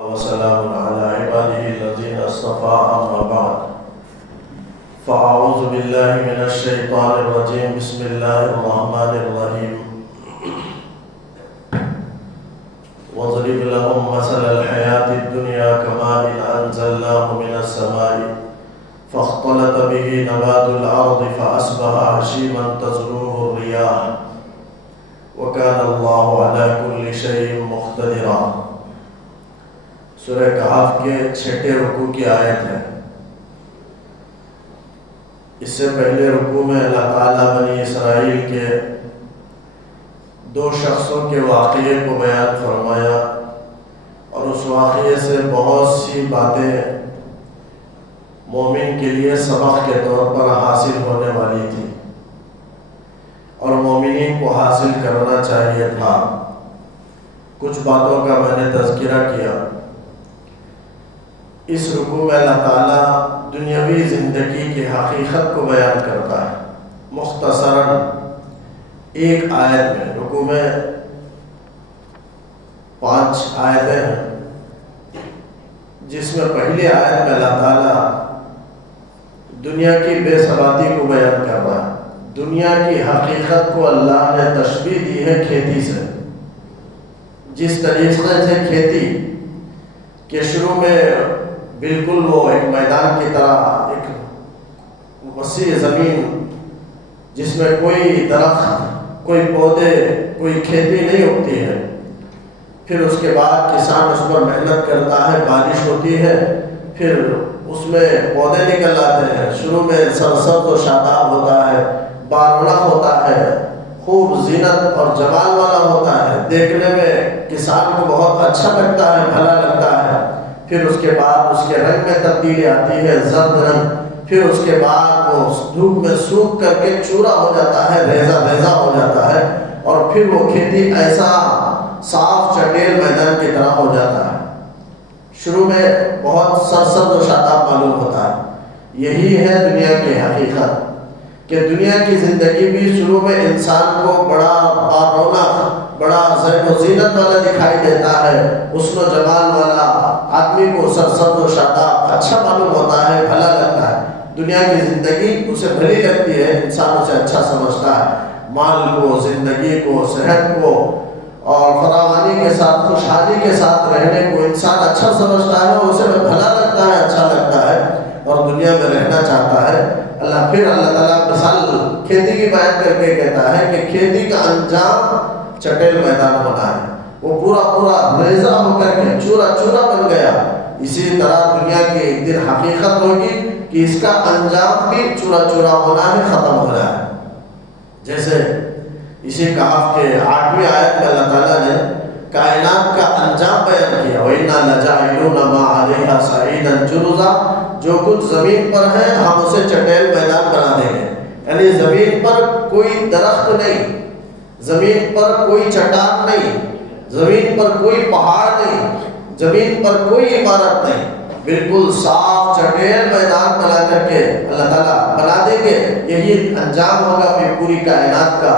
وسلام على عباده الذين اصطفى أما بعد فأعوذ بالله من الشيطان الرجيم بسم الله الرحمن الرحيم واضرب لهم مثل الحياة الدنيا كماء أنزلناه من السماء فاختلط به نبات الأرض فأصبح هشيما تذروه الرياح وكان الله على كل شيء مقتدرا۔ سورہ کہف کے 6 رکوع کی آیت ہے۔ اس سے پہلے رکوع میں اللہ تعالیٰ بنی اسرائیل کے 2 شخصوں کے واقعے کو بیان فرمایا اور اس واقعے سے بہت سی باتیں مومن کے لیے سبق کے طور پر حاصل ہونے والی تھی اور مومنین کو حاصل کرنا چاہیے تھا۔ کچھ باتوں کا میں نے تذکرہ کیا۔ اس رکوع میں اللہ تعالیٰ دنیاوی زندگی کی حقیقت کو بیان کرتا ہے مختصراً ایک آیت میں۔ رکوع میں 5 آیتیں ہیں، جس میں پہلی آیت میں اللہ تعالیٰ دنیا کی بے ثباتی کو بیان کر رہا ہے۔ دنیا کی حقیقت کو اللہ نے تشبیہ دی ہے کھیتی سے۔ جس طریقے سے کھیتی کہ شروع میں بالکل وہ ایک میدان کی طرح ایک وسیع زمین جس میں کوئی درخت، کوئی پودے، کوئی کھیتی نہیں اگتی ہے، پھر اس کے بعد کسان اس پر محنت کرتا ہے، بارش ہوتی ہے، پھر اس میں پودے نکل آتے ہیں۔ شروع میں سرسبز و شاداب ہوتا ہے، بارونق ہوتا ہے، خوب زینت اور جمال والا ہوتا ہے، دیکھنے میں کسان کو بہت اچھا لگتا ہے، بھلا لگتا ہے۔ پھر اس کے بعد اس کے رنگ میں تبدیلی آتی ہے، زرد رنگ۔ پھر اس کے بعد وہ دھوپ میں سوکھ کر کے چورا ہو جاتا ہے، ریزہ ریزہ ہو جاتا ہے، اور پھر وہ کھیتی ایسا صاف چٹیل میدان کی طرح ہو جاتا ہے۔ شروع میں بہت سرسبز و شاداب معلوم ہوتا ہے۔ یہی ہے دنیا کی حقیقت کہ دنیا کی زندگی بھی شروع میں انسان کو بڑا رونق، بڑا زیب و زینت والا دکھائی دیتا ہے، حسن و جمال والا، آدمی کو سرسبز و شاداب اچھا معلوم ہوتا ہے، بھلا لگتا ہے۔ دنیا کی زندگی اسے بھلی لگتی ہے، انسان اسے اچھا سمجھتا ہے۔ مال کو، زندگی کو، صحت کو اور فراوانی کے ساتھ، خوشحالی کے ساتھ رہنے کو انسان اچھا سمجھتا ہے، اسے بھلا لگتا ہے، اچھا لگتا ہے اور دنیا میں رہنا چاہتا ہے۔ پھر اللہ تعالیٰ مثال کھیتی کی بیان کر کے کہتا ہے کہ کھیتی کا انجام چٹیل میدان ہونا ہے، وہ پورا ریزہ ہو کر کے چورا چورا بن گیا۔ اسی طرح دنیا کی ایک دن حقیقت ہوگی کہ اس کا انجام بھی چورا چورا ہونا ہے، ختم ہونا ہے۔ جیسے اسی کہف کے 8ویں آیت میں اللہ تعالیٰ نے کائنات کا انجام بیان کیا، وَإِنَّا لَجَاعِلُونَ مَا عَلَيْهَا صَعِيدًا جُرُزًا، جو کچھ زمین پر ہے ہم اسے چٹیل میدان بنا دیں گے۔ یعنی زمین پر کوئی درخت نہیں، زمین پر کوئی چٹان نہیں، زمین پر کوئی پہاڑ نہیں، زمین پر کوئی عمارت نہیں، بالکل صاف چٹیل میدان بنا کر کے اللہ تعالیٰ بنا دیں گے۔ یہی انجام ہوگا پھر پوری کائنات کا۔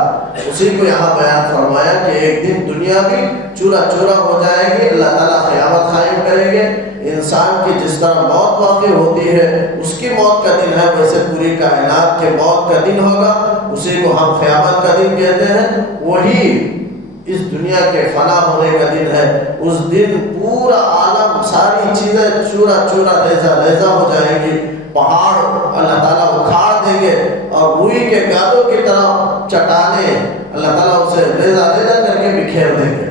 اسی کو یہاں بیان فرمایا کہ ایک دن دنیا بھی چورا چورا ہو جائے گی، اللہ تعالیٰ قیامت قائم کریں گے۔ انسان کی جس طرح موت واقع ہوتی ہے، اس کی موت کا دن ہے، ویسے پوری کائنات کے موت کا دن ہوگا، اسی کو ہم قیامت کا دن کہتے ہیں۔ وہی اس دنیا کے فنا ہونے کا دن ہے۔ اس دن پورا عالم، ساری چیزیں چورا چورا ریزہ ریزہ ہو جائیں گی، پہاڑ اللہ تعالیٰ اکھاڑ دیں گے اور روئی کے گادوں کی طرح چٹانیں اللہ تعالیٰ اسے ریزہ ریزہ کر کے بکھیر دیں گے،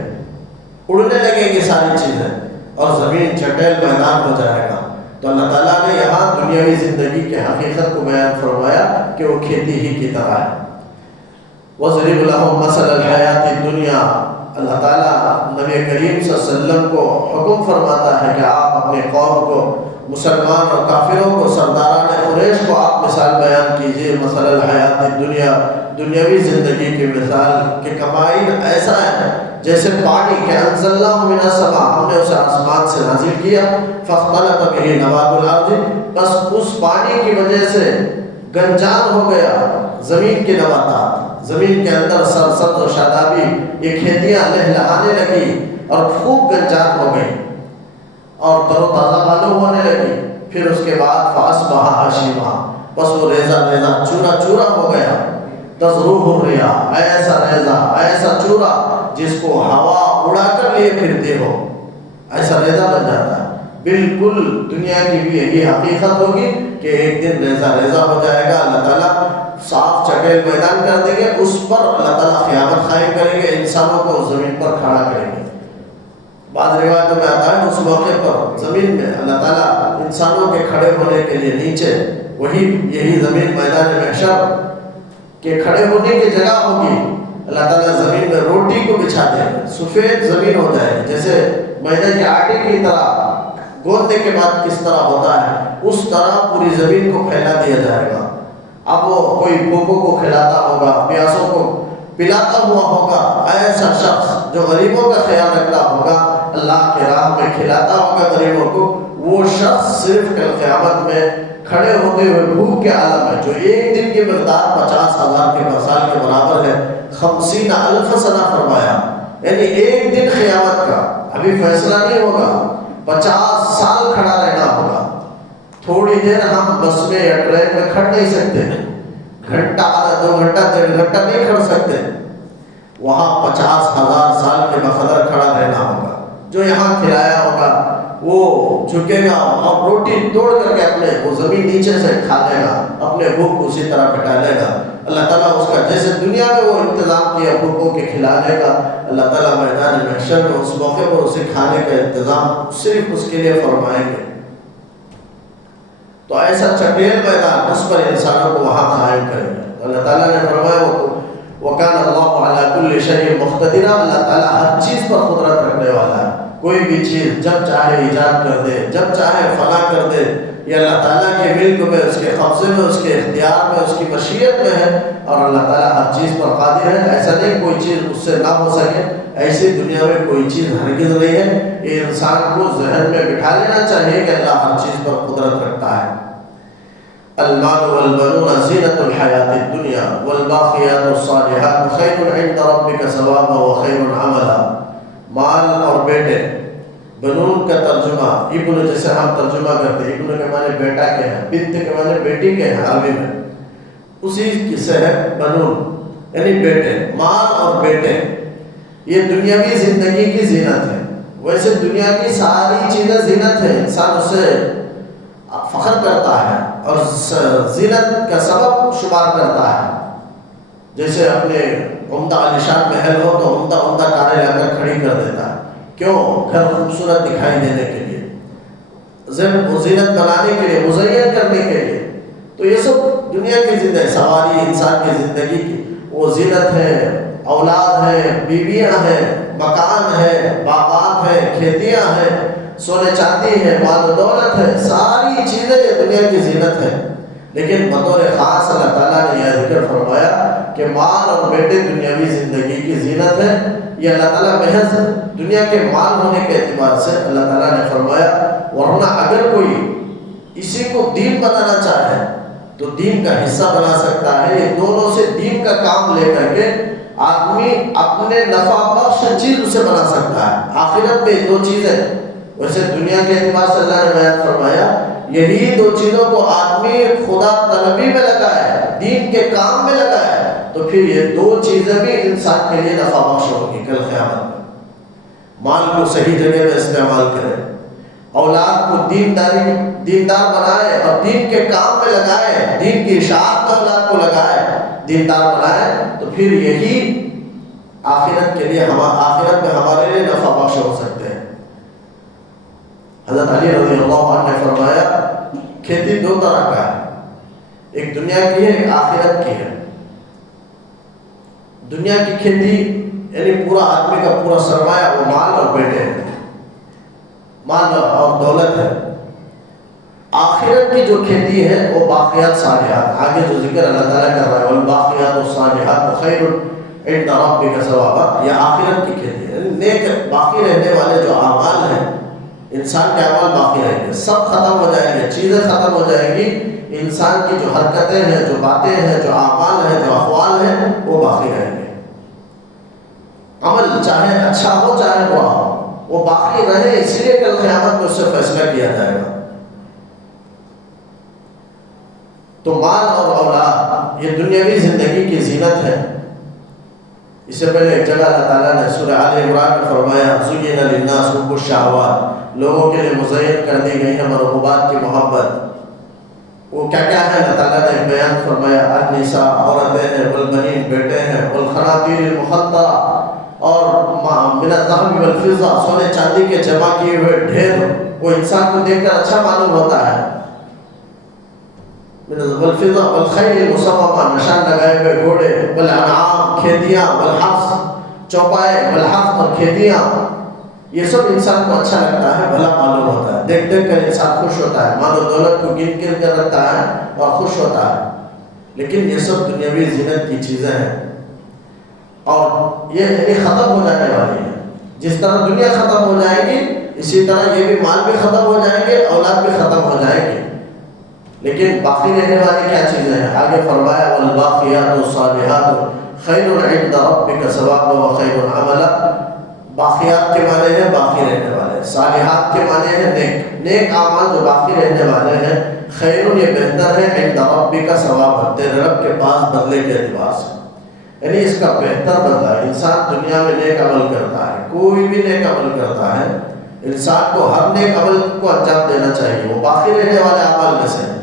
اڑنے لگیں گی ساری چیزیں اور زمین چٹیل میدان ہو جائے گا۔ تو اللہ تعالیٰ نے یہاں دنیاوی زندگی کے حقیقت کو بیان فرمایا کہ وہ کھیتی ہی کی طرح ہے۔ وَاضْرِبْ لَهُم مَثَلَ الْحَيَاةِ الدُّنْيَا، اللہ تعالیٰ نبی کریم صلی اللہ علیہ وسلم کو حکم فرماتا ہے کہ آپ اپنے قوم کو، مسلمان اور کافروں کو، سرداران قریش کو آپ مثال بیان کیجئے۔ مثل الحیات الدنیا، دنیاوی زندگی کی مثال کہ کمائن ایسا ہے جیسے پانی کہ انزلناہ من السماء، ہم نے اسے آسمان سے نازل کیا، فاختلط بہ نبات الارض، بس اس پانی کی وجہ سے گنجان ہو گیا زمین کے نباتات، زمین کے اندر سرسبز و شادابی، یہ کھیتیاں لہلہانے لگی اور خوب گنجان ہو گئی۔ اور تر و تازہ معلوم ہونے لگی. پھر اس کے بعد فاصبح ہشیما، بس وہ ریزہ ریزہ چورا چورا ہو گیا. تذروہ الرياح، ایسا ریزہ ایسا چورا جس کو ہوا اڑا کر لیے پھرتے ہو، ایسا ریزہ بن جاتا ہے. بالکل دنیا کی بھی یہی حقیقت ہوگی کہ ایک دن ریزہ ریزہ ہو جائے گا. اللہ تعالیٰ صاف چٹیل میدان کر دیں گے، اس پر اللہ تعالیٰ قیامت قائم کریں گے، انسانوں کو اس زمین پر کھڑا کریں گے. بعض روایتوں میں آتا ہے اس موقع پر زمین میں اللہ تعالیٰ انسانوں کے کھڑے ہونے کے لیے نیچے یہی زمین میدان محشر کے کھڑے ہونے کی جگہ ہوگی. اللہ تعالیٰ زمین میں روٹی کو بچھا دیں گے، سفید زمین ہو جائے گی، جیسے میدے کے آٹے کی طرح گوندنے کے بعد کس طرح ہوتا ہے اس طرح پوری زمین کو پھیلا دیا جائے گا. اب وہ کوئی بھوکوں کو کھلاتا ہوگا، پیاسوں کو پلاتا ہوا ہوگا، ایسا شخص جو غریبوں کا خیال رکھتا ہوگا، اللہ کے راہ میں کھلاتا ہوگا غریبوں کو، وہ شخص صرف کل قیامت میں کھڑے ہوتے ہوئے بھوک کے عالم ہے، جو ایک دن کی مقدار 50,000 کے سال کے برابر ہے. 50,000 سنہ فرمایا، یعنی ایک دن قیامت کا ابھی فیصلہ نہیں ہوگا، 50 سال کھڑا رہنا ہوگا. تھوڑی دیر ہم بس میں یا ٹرین میں کھڑ نہیں سکتے، گھنٹہ آدھا 2 گھنٹہ 1.5 گھنٹہ نہیں کھڑ سکتے. وہاں 50,000 سال کے بقدر کھڑا رہنا ہوگا. جو یہاں کھلایا ہوگا وہ جھکے گا اور روٹی توڑ کر کے اپنے وہ زمین نیچے سے کھا لے گا، اپنے بھوک اسی طرح مٹا لے گا. اللہ تعالیٰ اس کا جیسے دنیا میں وہ انتظام کیا بھوکوں کے کھلانے کا، اللہ تعالیٰ میدان محشر میں اس موقع پر اسے کھانے کا انتظام صرف اس کے لیے فرمائیں گے. تو ایسا چٹیل میدان اس پر انسانوں کو وہاں قائم کریں گے. اللہ تعالیٰ نے فرمایا وَكَانَ اللَّهُ عَلَىٰ كُلِّ شَيْءٍ مُقْتَدِرًا، اللہ تعالیٰ ہر چیز پر قدرت رکھنے والا ہے. کوئی بھی چیز جب چاہے ایجاد کر دے، جب چاہے فنا کر دے، یہ اللہ تعالیٰ کے ملک میں، اس کے قبضے میں، اس کے اختیار میں، اس کی مشیت میں ہے، اور اللہ تعالیٰ ہر چیز پر قادر ہے. ایسا نہیں کوئی چیز اس سے نہ ہو سکے، ایسی دنیا میں کوئی چیز ہرگز نہیں ہے. یہ انسان کو ذہن میں بٹھا لینا چاہیے کہ اللہ ہر چیز پر قدرت رکھتا ہے. المال والبنون زینۃ الحیات الدنیا والباقیات الصالحات خیر عند ربک ثوابا وخیر عملا. مال اور بیٹے، بنون کا ترجمہ ابن، جیسے ہم ترجمہ کرتے ہیں، ابن کے معنی بیٹا کے ہیں، بنت کے معنی بیٹی کے ہیں عربی میں، اسی سے ہے بنون یعنی بیٹے. مال اور بیٹے یہ دنیاوی زندگی کی زینت ہے. ویسے دنیا کی ساری چیزیں زینت ہیں، انسان اس سے فخر کرتا ہے اور زینت کا سبب شمار کرتا ہے. جیسے اپنے عمدہ عالیشان محل ہو تو عمدہ کاریں لا کر کھڑی کر دیتا ہے. کیوں؟ گھر خوبصورت دکھائی دینے کے لیے، زینت بنانے کے لیے، مزین کرنے کے لیے. تو یہ سب دنیا کی زندگی، سواری انسان کی زندگی کی وہ زینت ہے. اولاد ہے، بیویاں ہیں، مکان ہے، باغات ہیں، کھیتیاں ہیں، سونے چاندی ہے، مال و دولت ہے، ساری چیزیں یہ دنیا کی زینت ہے. لیکن بطور خاص اللہ تعالیٰ نے یہ ذکر فرمایا کہ مال اور بیٹے دنیاوی زندگی کی زینت ہے. یہ اللہ تعالیٰ محض دنیا کے مال ہونے کے اعتبار سے اللہ تعالیٰ نے فرمایا، ورنہ اگر کوئی اسی کو دین بنانا چاہے تو دین کا حصہ بنا سکتا ہے. یہ دونوں سے دین کا کام لے کر کے آدمی اپنے نفع بخش چیز اسے بنا سکتا ہے. آخرت میں 2 چیزیں، ویسے دنیا کے اعتبار سے اللہ نے بیان فرمایا یہی 2 چیزوں کو آدمی خدا طلبی میں لگائے، دین کے کام میں لگائے، تو پھر یہ 2 چیزیں بھی انسان کے لیے نفع بخش ہوگی کل قیامت میں. مال کو صحیح جگہ میں استعمال کرے، اولاد کو دیندار بنائے اور دین کے کام میں لگائے، دین کی اشاعت میں اولاد کو لگائے، دیندار بنائے، تو پھر یہی آخرت کے لیے آخرت میں ہمارے لیے نفع بخش ہو سکتے ہیں. حضرت علی رضی اللہ عنہ نے فرمایا کھیتی 2 طرح کا ہے، ایک دنیا کی ہے، ایک آخرت کی ہے. دنیا کی کھیتی یعنی پورا آدمی کا پورا سرمایہ وہ مال اور بیٹے ہیں، مال اور دولت ہے. آخرت کی جو کھیتی ہے وہ باقیات صالحات، آگے جو ذکر اللہ تعالیٰ کر رہا ہے والباقیات الصالحات خیر عند ربک ثوابا، یہ آخرت کی کھیتی ہے. نیک باقی رہنے والے جو اعمال ہیں، انسان کے اعمال باقی رہیں گے، سب ختم ہو جائیں گے، چیزیں ختم ہو جائیں گی. انسان کی جو حرکتیں ہیں، جو باتیں ہیں، جو اعمال ہیں، جو اقوال ہیں، وہ باقی رہیں گے. عمل چاہے اچھا ہو چاہے برا ہو، وہ باقی رہے، اس لیے کل قیامت میں اس سے فیصلہ کیا جائے گا۔ تو مال اور اولاد یہ دنیاوی زندگی کی زینت ہے۔ اس سے پہلے ایک جگہ اللہ تعالیٰ نے سورہ آل عمران میں فرمایا زُیِّنَ لِلنَّاسِ حُبُّ الشَّهَوَاتِ، لوگوں کے لیے مزین کر دی گئی ہے مرغوبات کی محبت۔ وہ کیا کیا ہے اللہ تعالیٰ نے بیان فرمایا، النساء عورتیں ہیں، والبنین بیٹے ہیں، والقناطیر المقنطرہ اور من الذهب والفضة سونے چاندی کے جمع کیے ہوئے ڈھیر، وہ انسان کو دیکھ کر اچھا معلوم ہوتا ہے۔ من الفضة والخیل المسومہ نشان لگائے ہوئے گھوڑے، والانعام کھیتیاں، والحرث چوپائے، والحرث اور کھیتیاں، یہ سب انسان کو اچھا لگتا ہے، بھلا معلوم ہوتا ہے، دیکھ دیکھ کر انسان خوش ہوتا ہے، مال و دولت کو گن گن کر رکھتا ہے اور خوش ہوتا ہے۔ لیکن یہ سب دنیاوی زینت کی چیزیں ہیں اور یہ ختم ہو جانے والی ہیں۔ جس طرح دنیا ختم ہو جائے گی اسی طرح یہ بھی مال بھی ختم ہو جائیں گے، اولاد بھی ختم ہو جائیں گے، لیکن باقی رہنے والی کیا چیزیں ہیں؟ آگے فرمایا والباقیات الصالحات خیر عند ربک ثوابا وخیر عملا۔ باقیات کے معنی ہیں باقی رہنے والے، صالحات کے معنی ہیں نیک، نیک اعمال جو باقی رہنے والے ہیں، خیر یہ بہتر ہے، عند ربک ثوابا تیرے رب کے پاس بدلے کے اعتبار سے، یعنی اس کا بہتر بدلہ ہے۔ انسان دنیا میں نیک عمل کرتا ہے، کوئی بھی نیک عمل کرتا ہے، انسان کو ہر نیک عمل کو انجام دینا چاہیے، وہ باقی رہنے والے اعمال میں سے ہے۔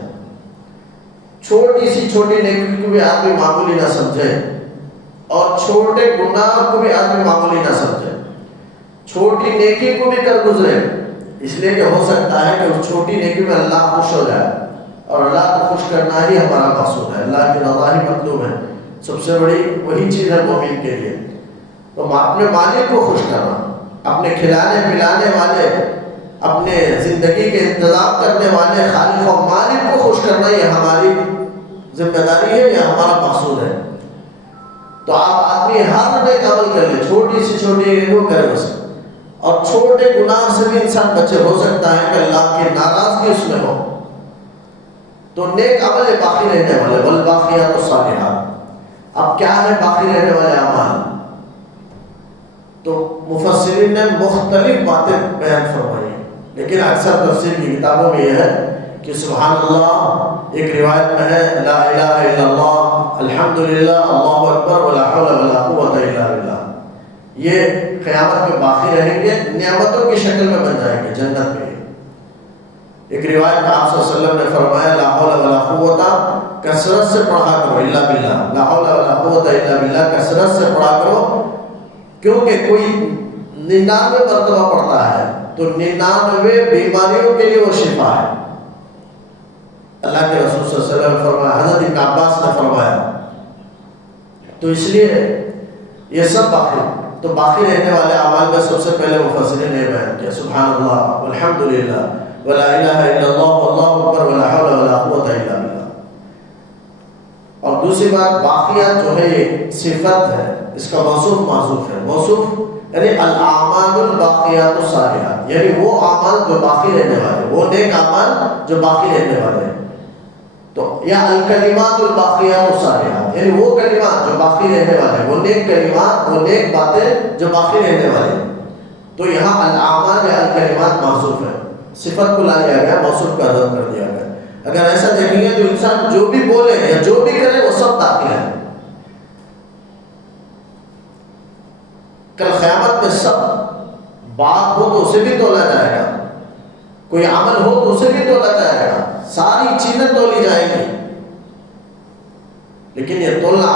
چھوٹی سی چھوٹی نیکی کو بھی آدمی معمولی نہ سمجھے اور چھوٹے گناہ کو بھی آدمی معمولی نہ سمجھے، چھوٹی نیکی کو بھی کر گزرے، اس لیے کہ ہو سکتا ہے کہ اس چھوٹی نیکی میں اللہ خوش ہو جائے، اور اللہ کو خوش کرنا ہی ہمارا مقصود ہے، اللہ کی رضا ہی مطلوب ہے، سب سے بڑی وہی چیز ہے مومن کے لیے۔ تو اپنے مالک کو خوش کرنا، اپنے کھلانے پلانے والے، اپنے زندگی کے انتظام کرنے والے خالق و مالک کو خوش کرنا، یہ ہماری ذمہ داری ہے، یہ ہمارا مقصود ہے۔ تو آپ آدمی ہر نیک عمل کر لے، چھوٹی سی چھوٹی وہ کرے بس، اور چھوٹے گناہ سے بھی انسان بچے، ہو سکتا ہے کہ اللہ کی ناراضگی اس میں ہو، تو نیک عمل باقی رہنے والے، والباقیات الصالحات۔ اب کیا ہے باقی رہنے والے اعمال؟ تو مفسرین نے مختلف باتیں بیان فرمائی، لیکن اکثر تفسیر کی کتابوں میں یہ ہے کہ سبحان اللہ، ایک روایت میں ہے لا الہ الا اللہ، الحمدللہ، اللہ اکبر، ولا حول ولا قوت الا باللہ، یہ قیامت میں باقی رہیں گے، نعمتوں کی شکل میں بن جائیں گے جنت میں۔ ایک روایت میں آپ صلی اللہ علیہ وسلم نے فرمایا لا حول ولا قوت، کثرت سے پڑھا کرو الا باللہ، لا حول ولا قوت الا باللہ، کثرت سے پڑھا کرو، کیونکہ کوئی 99 مرتبہ پڑھتا ہے تو 99 بیماریوں کے لیے وہ شفا ہے۔ اللہ کے رسول صلی اللہ علیہ وسلم نے فرمایا، حضرت ابن عباس نے فرمایا، تو اس لیے یہ سب باقی، تو باقی رہنے والے اعمال میں سب سے پہلے مفسرین نے بیان کیا سبحان اللہ والحمدللہ ولا الہ الا اللہ واللہ اکبر ولا حول ولا قوت الا باللہ۔ اور دوسری بات، باقیات جو ہے یہ صفت ہے، اس کا موصوف محذوف ہے، موصوف یعنی الاعمال الباقیات الصالحات، یعنی وہ اعمال جو باقی رہنے والے، وہ نیک اعمال جو باقی رہنے والے ہیں، تو یا الکلمات الباقیات الصالحات، یعنی وہ کلمات جو باقی رہنے والے، وہ نیک کلمات، وہ نیک باتیں جو باقی رہنے والے۔ تو یہاں الاعمال یا الکلمات محذوف ہے، صفت کو لا لیا گیا، موصوف کو حذف کر دیا گیا۔ اگر ایسا دیکھیں گے تو انسان جو بھی بولے یا جو بھی کرے وہ سب داخل ہے۔ کل قیامت میں سب بات ہو تو اسے بھی تولا جائے گا، کوئی عمل ہو تو اسے بھی تولا جائے گا، ساری چیزیں تولی جائیں گی۔ لیکن یہ تولنا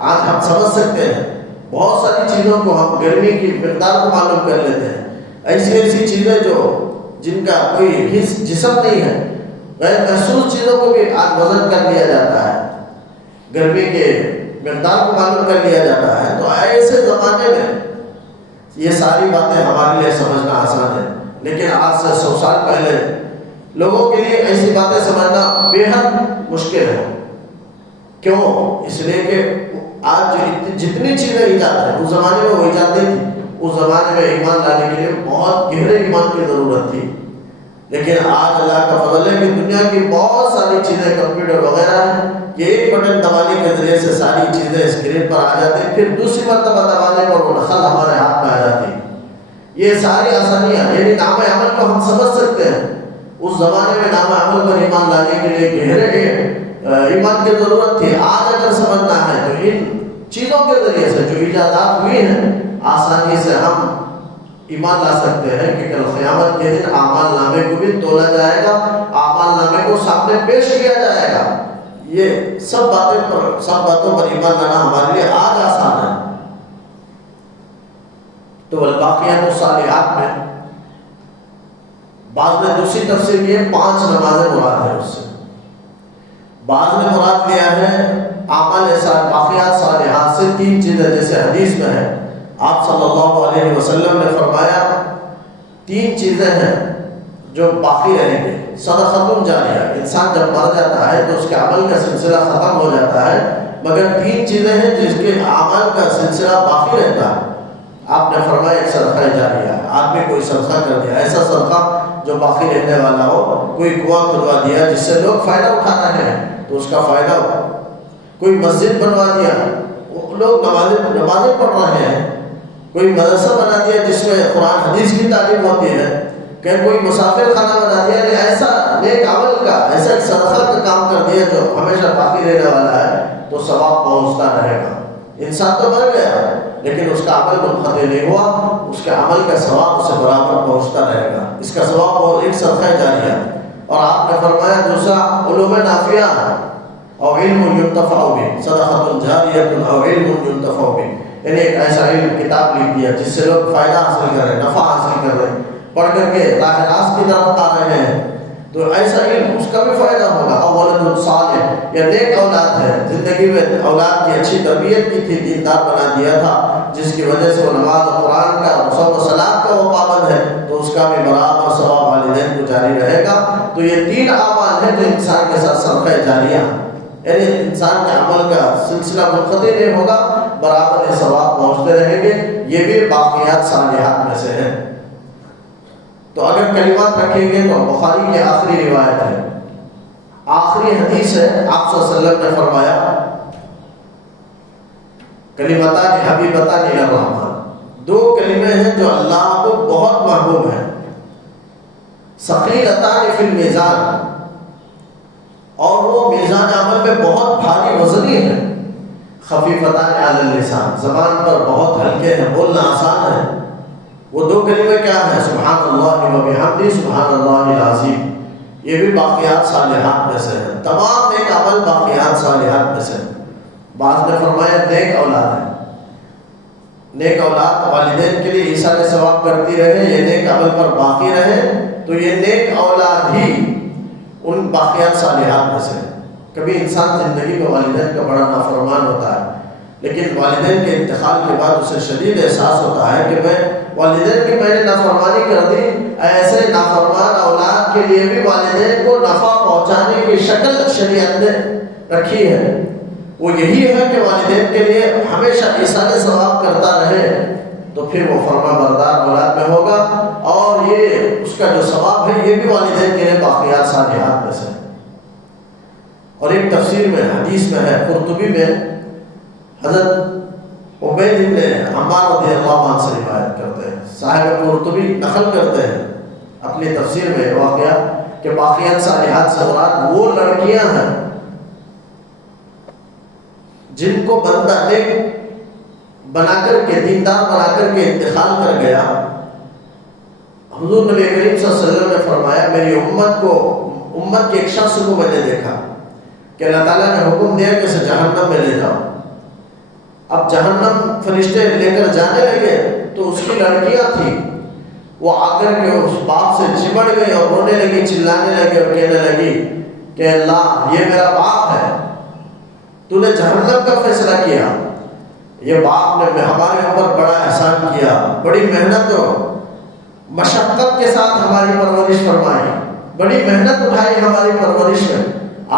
آج ہم سمجھ سکتے ہیں، بہت ساری چیزوں کو ہم گرمی کی مقدار کو معلوم کر لیتے ہیں، ایسی چیزیں جن کا کوئی حص جسم نہیں ہے، غیر محسوس چیزوں کو بھی آج وزن کر لیا جاتا ہے، گرمی کے مقدار کو معلوم کر لیا جاتا ہے۔ تو ایسے زمانے میں یہ ساری باتیں ہمارے لیے سمجھنا آسان ہے، لیکن آج سے 100 سال پہلے لوگوں کے لیے ایسی باتیں سمجھنا بے حد مشکل ہے۔ کیوں؟ اس لیے کہ آج جو جتنی چیزیں ایجاد ہیں اس زمانے میں وہ ایجاد نہیں تھی، اس زمانے میں ایمان لانے کے لیے بہت گہرے ایمان کی ضرورت تھی۔ لیکن آج اللہ کا فضل ہے کہ دنیا کی بہت ساری چیزیں کمپیوٹر وغیرہ ہیں کہ ایک بٹن دبانے کے ذریعے سے ساری چیزیں اسکرین پر آ جاتی ہیں، پھر دوسری مرتبہ دبانے پر وہ نقل ہمارے ہاتھ میں آ جاتی ہے۔ یہ ساری آسانیاں، یعنی نام عمل کو ہم سمجھ سکتے ہیں۔ اس زمانے میں نام عمل پر ایمان لانے کے لیے گہرے ایمان کی ضرورت تھی۔ آج اگر سمجھنا ہے تو ان چیزوں کے ذریعے سے جو ایجادات ہوئی ہیں آسانی سے ہم ایمان لا سکتے ہیں کہ کل قیامت کے دن اعمال نامے کو بھی تولا جائے گا، اعمال نامے کو سامنے پیش کیا جائے گا۔ یہ سب باتوں پر ایمان لانا ہمارے لیے آج آسان ہے۔ تو الباقیات الصالحات میں بعض نے دوسری تفسیر کی ہے 5 نمازیں مراد ہے اس سے، بعض نے مراد لیا ہے اعمال باقیات صالحات سے 3 چیزیں، جیسے حدیث میں ہے آپ صلی اللہ علیہ وسلم نے فرمایا 3 چیزیں ہیں جو باقی رہیں گے۔ صدقۃ جاریہ، انسان جب مر جاتا ہے تو اس کے عمل کا سلسلہ ختم ہو جاتا ہے، مگر 3 چیزیں ہیں جس کے عمل کا سلسلہ باقی رہتا ہے۔ آپ نے فرمایا ایک صدقہ جاریہ، آدمی کوئی صدقہ کر دیا، ایسا صدقہ جو باقی رہنے والا ہو، کوئی کنواں کھدوا دیا جس سے لوگ فائدہ اٹھا رہے ہیں تو اس کا فائدہ ہو، کوئی مسجد بنوا دیا، لوگ نمازیں پڑھ رہے ہیں، کوئی مدرسہ بنا دیا جس میں قرآن حدیث کی تعلیم ہوتی ہے، کہ کوئی مسافر خانہ بنا دیا، یعنی ایسا نیک عمل کا، ایسا ایک صدقہ کا کام کر دیا جو ہمیشہ باقی رہنے والا ہے، تو ثواب پہنچتا رہے گا۔ انسان تو مر گیا لیکن اس کا عمل منقطع نہیں ہوا، اس کے عمل کا ثواب اسے برابر پہنچتا رہے گا۔ اس کا ثواب اور ایک صدقہ جاریہ۔ اور آپ نے فرمایا دوسرا علوم نافعہ اور علم ينتفع به، صدقۃ جاریہ اور علم ينتفع به، یعنی ایک ایسا علم کتاب لکھ دیا جس سے لوگ فائدہ حاصل کر رہے ہیں، نفع حاصل کر رہے ہیں، پڑھ کر کے راہ راست کی طرف آ رہے ہیں، تو ایسا علم اس کا بھی فائدہ ہوگا۔ اولد صالح، یا نیک اولاد ہے، زندگی میں اولاد کی اچھی تربیت کی تھی، دیندار بنا دیا تھا، جس کی وجہ سے وہ نماز و قرآن کا اور صوم و صلاۃ کا وہ پابند ہے، تو اس کا بھی برابر ثواب والدین کو جاری رہے گا۔ تو یہ 3 اعمال ہیں جو انسان کے ساتھ صدقہ جاریہ، یعنی انسان کے عمل کا سلسلہ منقطع نہیں ہوگا، برابر ثواب پہنچتے رہیں گے۔ یہ بھی باقیات صالحات میں سے ہے۔ تو اگر کلمات رکھیں گے تو بخاری کی آخری روایت ہے، آخری حدیث ہے، آپ صلی اللہ علیہ وسلم نے فرمایا کلمتان حبیبتان الی الرحمن، 2 کلمے ہیں جو اللہ کو بہت محبوب ہیں، ثقیلتان فی المیزان، اور وہ میزان عمل میں بہت بھاری وزنی ہے، خفیفتان علی اللسان، زبان پر بہت ہلکے ہیں، بولنا آسان ہے۔ وہ 2 کلمے کیا ہیں؟ سبحان اللہ و بحمدہ سبحان اللہ العظیم۔ یہ بھی باقیات صالحات میں سے ہے، تمام نیک عمل باقیات صالحات میں سے ہے۔ بعض نے فرمایا نیک اولاد ہے، نیک اولاد والدین کے لیے ایصال ثواب کرتی رہے، یہ نیک عمل پر باقی رہے، تو یہ نیک اولاد ہی ان باقیات صالحات میں سے ہے۔ کبھی انسان زندگی میں والدین کا بڑا نافرمان ہوتا ہے، لیکن والدین کے انتقال کے بعد اسے شدید احساس ہوتا ہے کہ میں والدین کی میں نے نافرمانی کر دی۔ ایسے نافرمان اولاد کے لیے بھی والدین کو نفع پہنچانے کی شکل شریعت نے رکھی ہے، وہ یہی ہے کہ والدین کے لیے ہمیشہ ایصال ثواب کرتا رہے، تو پھر وہ فرما بردار اولاد میں ہوگا، اور یہ اس کا جو ثواب ہے یہ بھی والدین کے لیے باقیات صالحات میں سے ہے۔ اور ایک تفسیر میں حدیث میں ہے، قرطبی میں حضرت عبید بن عمار رضی اللہ عنہ سے روایت کرتے ہیں، صاحب قرطبی نقل کرتے ہیں اپنی تفسیر میں واقعہ کہ باقیات صالحات سے مراد وہ لڑکیاں ہیں جن کو بندہ نیک بنا کر کے، دیندار بنا کر کے انتقال کر گیا۔ حضور نبی کریم صلی اللہ علیہ وسلم نے فرمایا میری امت کے ایک شخص کو میں نے دیکھا کہ اللہ تعالیٰ نے حکم دیا کہ اسے جہنم میں لے جاؤ۔ اب جہنم فرشتے لے کر جانے لگے تو اس کی لڑکیاں تھیں، وہ آ کر کے اس باپ سے چمڑ گئی اور رونے لگی، چلانے لگی اور کہنے لگی کہ اللہ یہ میرا باپ ہے، تو نے جہنم کا فیصلہ کیا۔ یہ باپ نے ہمارے اوپر بڑا احسان کیا، بڑی محنت و مشقت کے ساتھ ہماری پرورش فرمائی، بڑی محنت اٹھائی ہماری پرورش میں،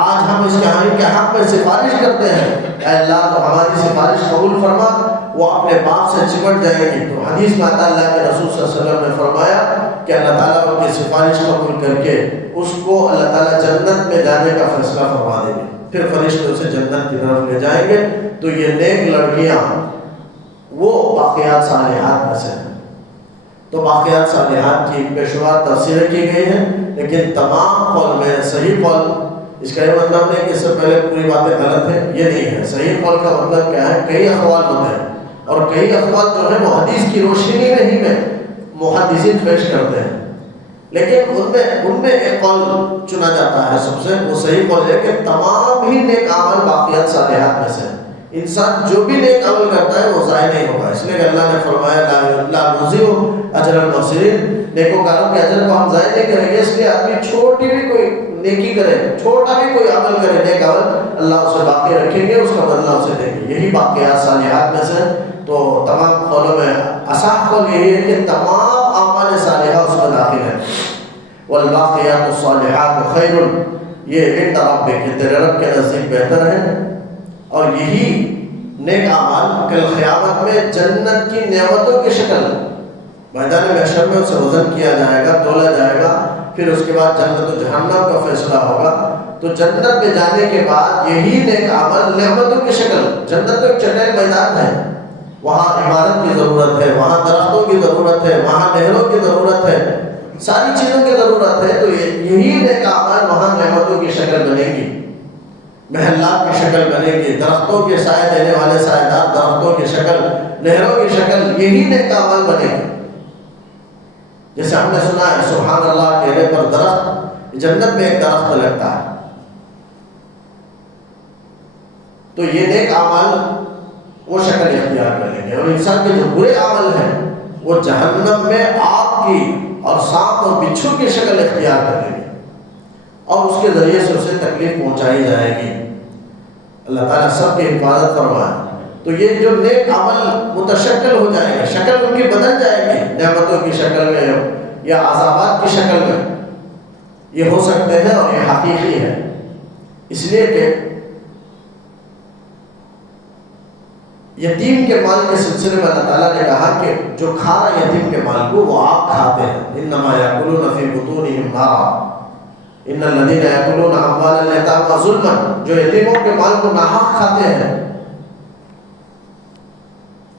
آج ہم اس کہانی کے حق میں سفارش کرتے ہیں، اے اللہ تو ہماری سفارش قبول فرما۔ وہ اپنے باپ سے چمٹ جائے گی، تو حدیث میں اللہ کے رسول صلی اللہ علیہ وسلم نے فرمایا کہ اللہ تعالیٰ ان کی سفارش قبول کر کے اس کو اللہ تعالیٰ جنت میں جانے کا فیصلہ فرما دیں گے، پھر فرشتے اسے جنت کی طرف لے جائیں گے۔ تو یہ نیک لڑکیاں وہ باقیات صالحات میں سے ہیں۔ تو باقیات صالحات کی پیشوار تفسیریں کی گئی ہیں، لیکن تمام قول میں صحیح قول، اس کا یہ مطلب نہیں کہ اس سے پہلے پوری باتیں غلط ہیں، یہ نہیں ہے۔ صحیح قول کا مطلب کیا ہے؟ کئی اقوال ہوتے ہیں، اور کئی اقوال جو ہیں وہ حدیث کی روشنی میں ہی میں محدثین پیش کرتے ہیں، لیکن ان میں ایک قول چنا جاتا ہے سب سے، وہ صحیح قول ہے کہ تمام ہی نیک عمل باقیات صالحات میں سے، انسان جو بھی نیک عمل کرتا ہے وہ ضائع نہیں ہوگا۔ اس لیے کہ اللہ نے فرمایا لا نضيع اجر المحسنین، نیکوکاروں کے اجر کو ہم ضائع نہیں کریں گے۔ اس لیے آدمی چھوٹی بھی کوئی نیکی کرے، چھوٹا بھی کوئی عمل کرے، نیک عمل، اللہ اسے باقی رکھیں گے، اس کا بدلہ اسے دیں گے۔ یہی باقیات صالحات میں سے۔ تو تمام قولوں میں اصح قول یہی ہے کہ تمام اعمال صالحہ اس میں داخل ہیں۔ والباقیات الصالحات خیر، یہ عند ربک، کہ تیرے رب کے نزدیک بہتر ہے، اور یہی نیک اعمال کل قیامت میں جنت کی نعمتوں کی شکل میدان محشر میں اسے وزن کیا جائے گا، تولا جائے گا، پھر اس کے بعد جنت و جہنم کا فیصلہ ہوگا۔ تو جنت میں جانے کے بعد یہی نیک عمل نعمتوں کی شکل، جنت تو ایک چٹیل میدان ہے، وہاں عمارت کی ضرورت ہے، وہاں درختوں کی ضرورت ہے، وہاں نہروں کی ضرورت ہے، ساری چیزوں کی ضرورت ہے۔ تو یہی نیک عمل وہاں نعمتوں کی شکل بنے گی، محلات کی شکل بنے گی، درختوں کے سائے دینے والے سائے دار درختوں کی شکل، نہروں کی شکل، یہی نیک عمل بنے گی۔ جیسے ہم نے سنا ہے سبحان اللہ کہنے پر درخت، جنت میں ایک درخت لگتا ہے۔ تو یہ نیک عمل وہ شکل اختیار کریں گے، اور انسان کے جو برے عمل ہیں وہ جہنم میں آگ کی اور سانپ اور بچھو کی شکل اختیار کریں گے، اور اس کے ذریعے سے اسے تکلیف پہنچائی جائے گی۔ اللہ تعالیٰ سب کی حفاظت فرمائے۔ تو یہ جو نیک عمل متشکل ہو جائیں گے، شکل ان کی بدل جائے گی، نعمتوں کی شکل میں یا عذابات کی شکل میں، یہ ہو سکتے ہیں اور یہ حقیقی ہے۔ اس لیے کہ یتیم کے مال کے سلسلے میں اللہ تعالیٰ نے کہا کہ جو کھا رہا یتیم کے مال کو وہ آپ کھاتے ہیں، انما یاکلون فی بطونہم نارا ان الذین یاکلون اموال الیتامی ظلما، جو یتیموں کے مال کو ناحق کھاتے ہیں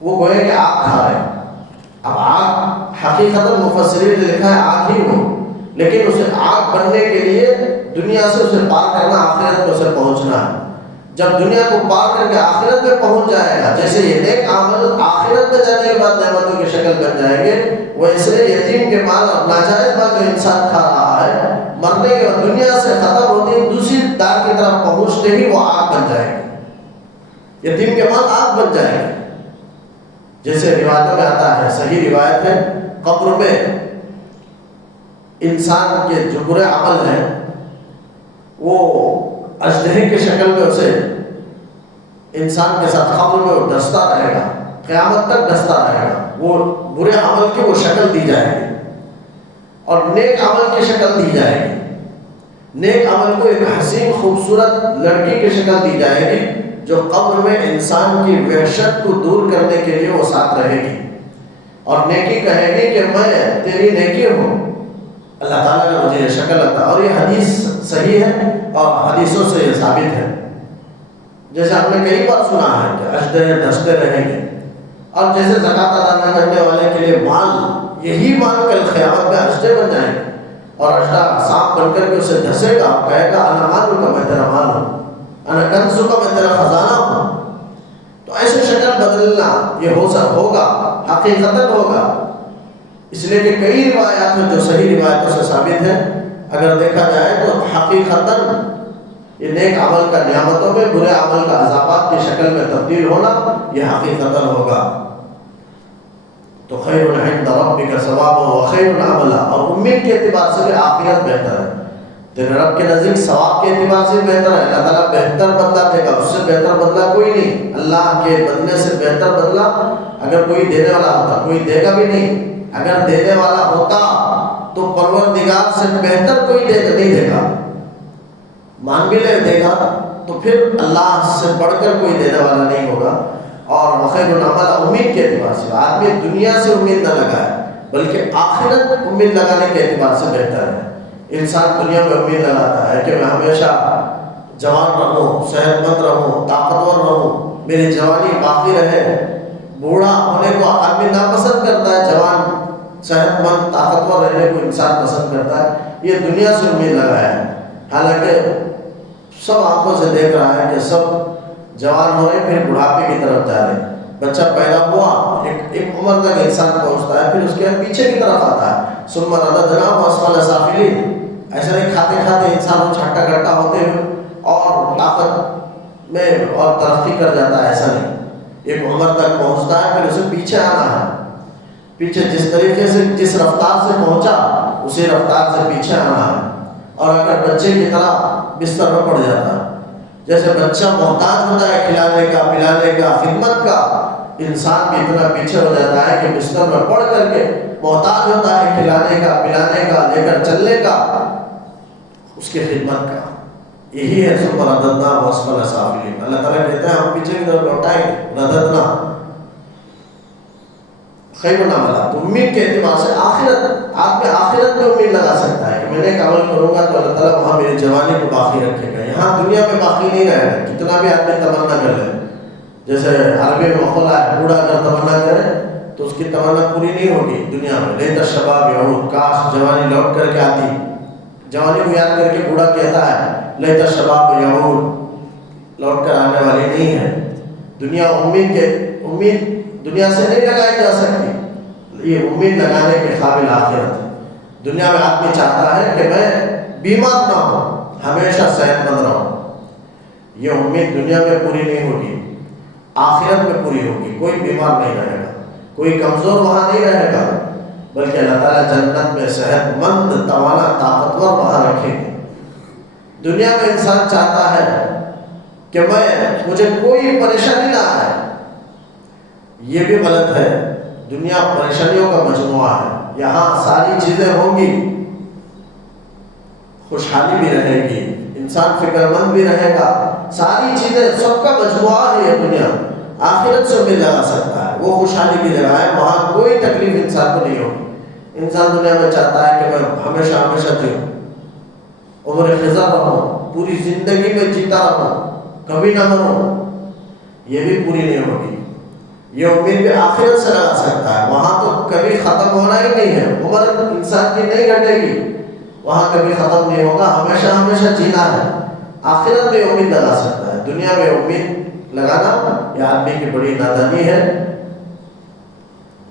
وہ گویا کہ آگ کھا رہے ہیں۔ اب آگ حقیقت مفسرین نے لکھا ہے آگ ہی ہو، لیکن اسے آگ بننے کے لیے دنیا سے اسے پار کرنا، آخرت میں اسے پہنچنا ہے۔ جب دنیا کو پار کر کے آخرت میں پہنچ جائے گا، جیسے یہ نیک عمل آخرت میں جانے کے بعد نعمتوں کی شکل بن جائیں گے، ویسے یتیم کے مال اور ناجائز مال جو انسان کھا رہا ہے، مرنے کے بعد دنیا سے ختم ہوتی ہے، دوسری دار کی طرف پہنچتے ہی وہ آگ بن جائے گی، یتیم کے مال آگ بن جائے گا۔ جیسے روایتوں میں آتا ہے، صحیح روایت ہے، قبر میں انسان کے جو برے عمل ہیں وہ اژدہے کی شکل میں اسے انسان کے ساتھ قبر میں وہ ڈستا رہے گا، قیامت تک ڈستا رہے گا، وہ برے عمل کی وہ شکل دی جائے گی اور نیک عمل کی شکل دی جائے گی۔ نیک عمل کو ایک حسین خوبصورت لڑکی کی شکل دی جائے گی جو قبر میں انسان کی وحشت کو دور کرنے کے لیے وہ ساتھ رہے گی، اور نیکی کہے گی کہ میں تیری نیکی ہوں، اللہ تعالیٰ نے مجھے یہ شکل عطا۔ اور یہ حدیث صحیح ہے اور حدیثوں سے یہ ثابت ہے، جیسے ہم نے کئی بار سنا ہے کہ اژدہے ڈستے رہیں گے، اور جیسے زکوٰۃ ادا نہ کرنے والے کے لیے مال، یہی مال کل قیامت میں اژدہے بن جائیں گے، اور اژدہا سانپ بن کر کے اسے ڈسے گا، کہے گا انا مالک، میں تیرا مال ہوں، انا کنزک، میں تیرا خزانہ ہوں۔ تو ایسے شکل بدلنا یہ ہوگا، حقیقتاً ہوگا۔ اس لیے کہ کئی روایات ہیں جو صحیح روایتوں سے ثابت ہیں، اگر دیکھا جائے تو حقیقتاً یہ نیک عمل کا نعمتوں میں، برے عمل کا عذابات کی شکل میں تبدیل ہونا یہ حقیقتاً ہوگا۔ تو خیر عند ربک ثوابا وخیر عملا، اور امید کے اعتبار سے بھی آخرت بہتر ہے، تیرے رب کے نزدیک ثواب کے اعتبار سے بہتر ہے، اللہ تعالیٰ بہتر بدلہ دے گا، اس سے بہتر بدلہ کوئی نہیں، اللہ کے بدلے سے بہتر بدلہ اگر کوئی دینے والا ہوتا، کوئی دے گا بھی نہیں، اگر دینے والا ہوتا تو پروردگار سے بہتر کوئی نہیں دے گا، مان بھی لے دے گا تو پھر اللہ سے بڑھ کر کوئی دینے والا نہیں ہوگا۔ اور وخیر العمل، امید کے اعتبار سے آدمی دنیا سے امید نہ لگائے بلکہ آخرت امید لگانے کے اعتبار سے بہتر ہے۔ انسان دنیا میں امید لگاتا ہے کہ میں ہمیشہ جوان رہوں، صحت مند رہوں، طاقتور رہوں، میری جوانی باقی رہے، بوڑھا ہونے کو آدمی ناپسند کرتا ہے، جوان صحت مند طاقتور رہنے کو انسان پسند کرتا ہے، یہ دنیا سے امید لگایا ہے. حالانکہ سب آنکھوں سے دیکھ رہا ہے کہ سب جوان ہو رہے پھر بڑھاپے کی طرف جا رہے. بچہ پیدا ہوا ایک عمر تک انسان پہنچتا ہے، پھر اس کے پیچھے کی طرف آتا ہے. ثم رددناہ اسفل سافلین. ایسا نہیں کھاتے کھاتے انسان چھٹا کٹا ہوتے ہوئے اور طاقت میں اور ترقی کر جاتا ہے، ایسا نہیں. ایک عمر تک پہنچتا ہے پھر اسے پیچھے آنا ہے. پیچھے جس طریقے سے جس رفتار سے پہنچا اسی رفتار سے پیچھے آنا ہے. اور اگر بچے کی طرح بستر میں پڑ جاتا ہے، جیسے بچہ محتاج ہوتا ہے کھلانے کا پلانے کا خدمت کا، انسان بھی اتنا پیچھے ہو جاتا ہے کہ بستر میں پڑ کر کے محتاج ہوتا ہے کھلانے کا پلانے کا لے کر چلنے کا، اس کی خدمت کا. یہی ہے ثم رددناہ اسفل سافلین. اللہ تعالیٰ کہتا ہے ہم پیچھے کی طرف لوٹائیں گے. رددنا خیر نہ ملا. تو امید کے اعتبار سے آخرت، آدمی آخرت میں امید لگا سکتا ہے کہ میں نے ایک عمل کروں گا تو اللہ تعالیٰ وہاں میری جوانی کو باقی رکھے گا. یہاں دنیا میں باقی نہیں رہے گا، کتنا بھی آدمی تمنا کر لے. جیسے عربی میں مقولہ ہے، بوڑھا اگر تمنا کرے تو اس کی تمنا پوری نہیں ہوگی دنیا میں. لیت الشباب یعود. کاش جوانی لوٹ کر کے آتی. جوانی کو یاد کر کے بوڑھا کہتا ہے لیت الشباب یعود، لوٹ کر آنے والی نہیں ہے. دنیا امید دنیا سے نہیں لگائی جا سکتی. یہ امید لگانے کے قابل آخرت ہے. دنیا میں آدمی چاہتا ہے کہ میں بیمار نہ ہوں، ہمیشہ صحت مند رہوں. یہ امید دنیا میں پوری نہیں ہوگی، آخرت میں پوری ہوگی. کوئی بیمار نہیں رہے گا، کوئی کمزور وہاں نہیں رہے گا، بلکہ اللہ تعالیٰ جنت میں صحت مند توانا طاقتور وہاں رکھیں گے. دنیا میں انسان چاہتا ہے کہ مجھے کوئی پریشانی نہ آئے. یہ بھی غلط ہے. دنیا پریشانیوں کا مجموعہ ہے. یہاں ساری چیزیں ہوں گی، خوشحالی بھی رہے گی، انسان فکر مند بھی رہے گا، ساری چیزیں سب کا مجموعہ ہے یہ دنیا. آخرت سے بھی لگا سکتا ہے، وہ خوشحالی کی جگہ ہے، وہاں کوئی تکلیف انسان کو نہیں ہوگی. انسان دنیا میں چاہتا ہے کہ میں ہمیشہ ہمیشہ جیوں، عمر خضر رہوں، پوری زندگی میں جیتا رہوں، کبھی نہ مروں. یہ بھی پوری نہیں ہوگی. یہ امید بھی آخرت سے لگا سکتا ہے. وہاں تو کبھی ختم ہونا ہی نہیں ہے. عمر انسان کی نہیں گھٹے گی، وہاں کبھی ختم نہیں ہوگا، ہمیشہ ہمیشہ جینا ہے. آخرت میں امید لگا سکتا ہے. دنیا میں امید لگانا یہ آدمی کی بڑی نادانی ہے.